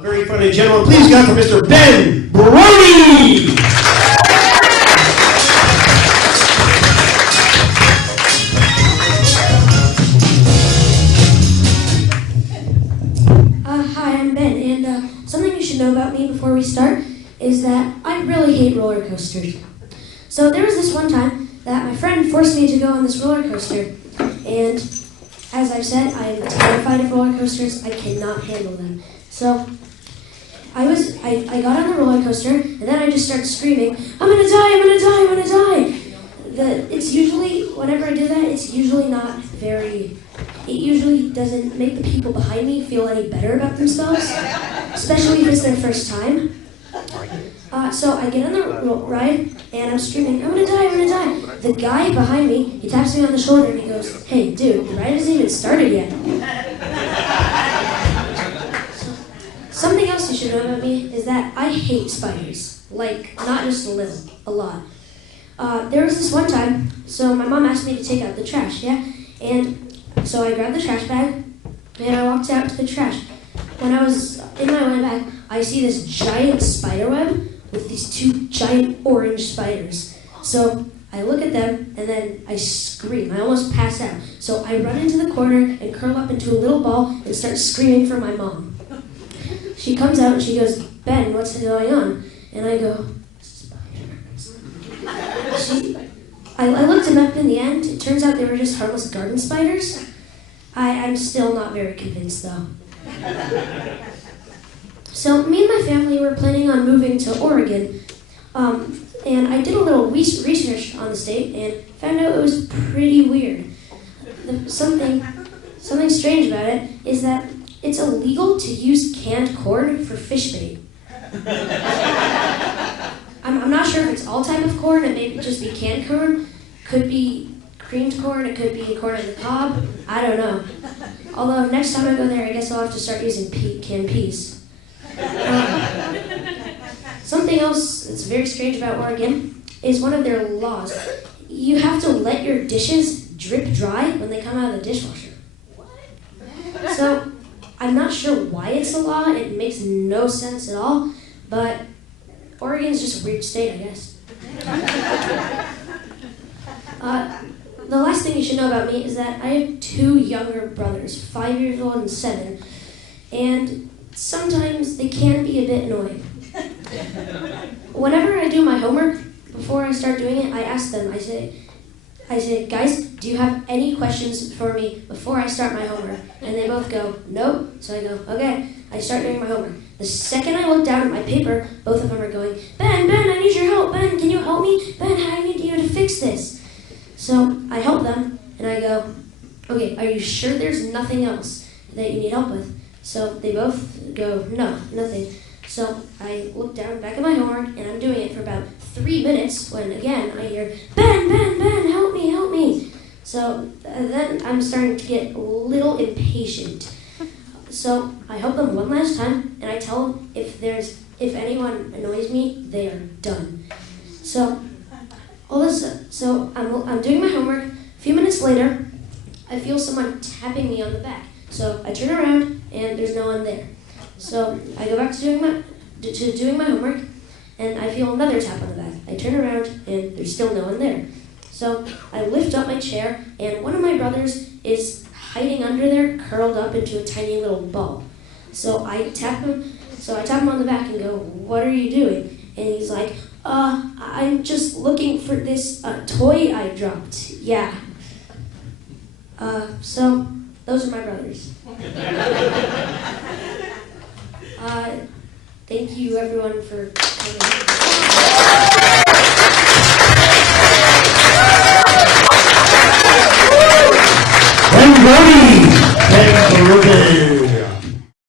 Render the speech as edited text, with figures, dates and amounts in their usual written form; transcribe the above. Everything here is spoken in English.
A very funny gentleman. Please go for Mr. Ben Brodie! Hi, I'm Ben, and something you should know about me before we start is that I really hate roller coasters. So there was this one time that my friend forced me to go on this roller coaster, and as I've said, I am terrified of roller coasters. I cannot handle them. So I got on the roller coaster, and then I just started screaming, I'm gonna die, I'm gonna die, I'm gonna die. It's usually, whenever I do that, it's usually not very, it usually doesn't make the people behind me feel any better about themselves, especially if it's their first time. So I get on the ride, and I'm screaming, I'm gonna die, I'm gonna die. The guy behind me, he taps me on the shoulder, and he goes, hey, dude, the ride hasn't even started yet. Something else you should know about me is that I hate spiders. Like, not just a little, a lot. There was this one time, so my mom asked me to take out the trash, yeah? And so I grabbed the trash bag, and I walked out to the trash. When I was in my way back, I see this giant spider web with these two giant orange spiders. So I look at them, and then I scream. I almost pass out. So I run into the corner and curl up into a little ball and start screaming for my mom. She comes out and she goes, Ben, what's going on? And I go, spiders. I looked them up in the end. It turns out they were just harmless garden spiders. I'm still not very convinced though. So me and my family were planning on moving to Oregon. And I did a little research on the state and found out it was pretty weird. Something strange about it is that it's illegal to use canned corn for fish bait. I'm not sure if it's all type of corn. It may just be canned corn. Could be creamed corn. It could be corn on the cob. I don't know. Although next time I go there, I guess I'll have to start using canned peas. Something else that's very strange about Oregon is one of their laws. You have to let your dishes drip dry when they come out of the dishwasher. So I'm not sure why it's a law. It makes no sense at all. But Oregon's just a weird state, I guess. The last thing you should know about me is that I have two younger brothers, 5 years old and 7. And sometimes they can be a bit annoying. Whenever I do my homework, before I start doing it, I ask them, I say, guys, do you have any questions for me before I start my homework? And they both go, nope. So I go, okay. I start doing my homework. The second I look down at my paper, both of them are going, Ben, I need your help. Ben, can you help me? Ben, I need you to fix this. So I help them, and I go, okay, are you sure there's nothing else that you need help with? So they both go, no, nothing. So I look down back at my homework, and I'm doing it for about 3 minutes when, again, I hear, Ben, help me. So then I'm starting to get a little impatient. So I help them one last time, and I tell them if anyone annoys me, they are done. So I'm doing my homework. A few minutes later, I feel someone tapping me on the back. So I turn around, and there's no one there. So I go back to doing my homework, and I feel another tap on the back. I turn around, and there's still no one there. So I lift up my chair, and one of my brothers is hiding under there, curled up into a tiny little ball. So I tap him on the back and go, what are you doing? And he's like, I'm just looking for this toy I dropped. Yeah. So those are my brothers. Thank you everyone for coming.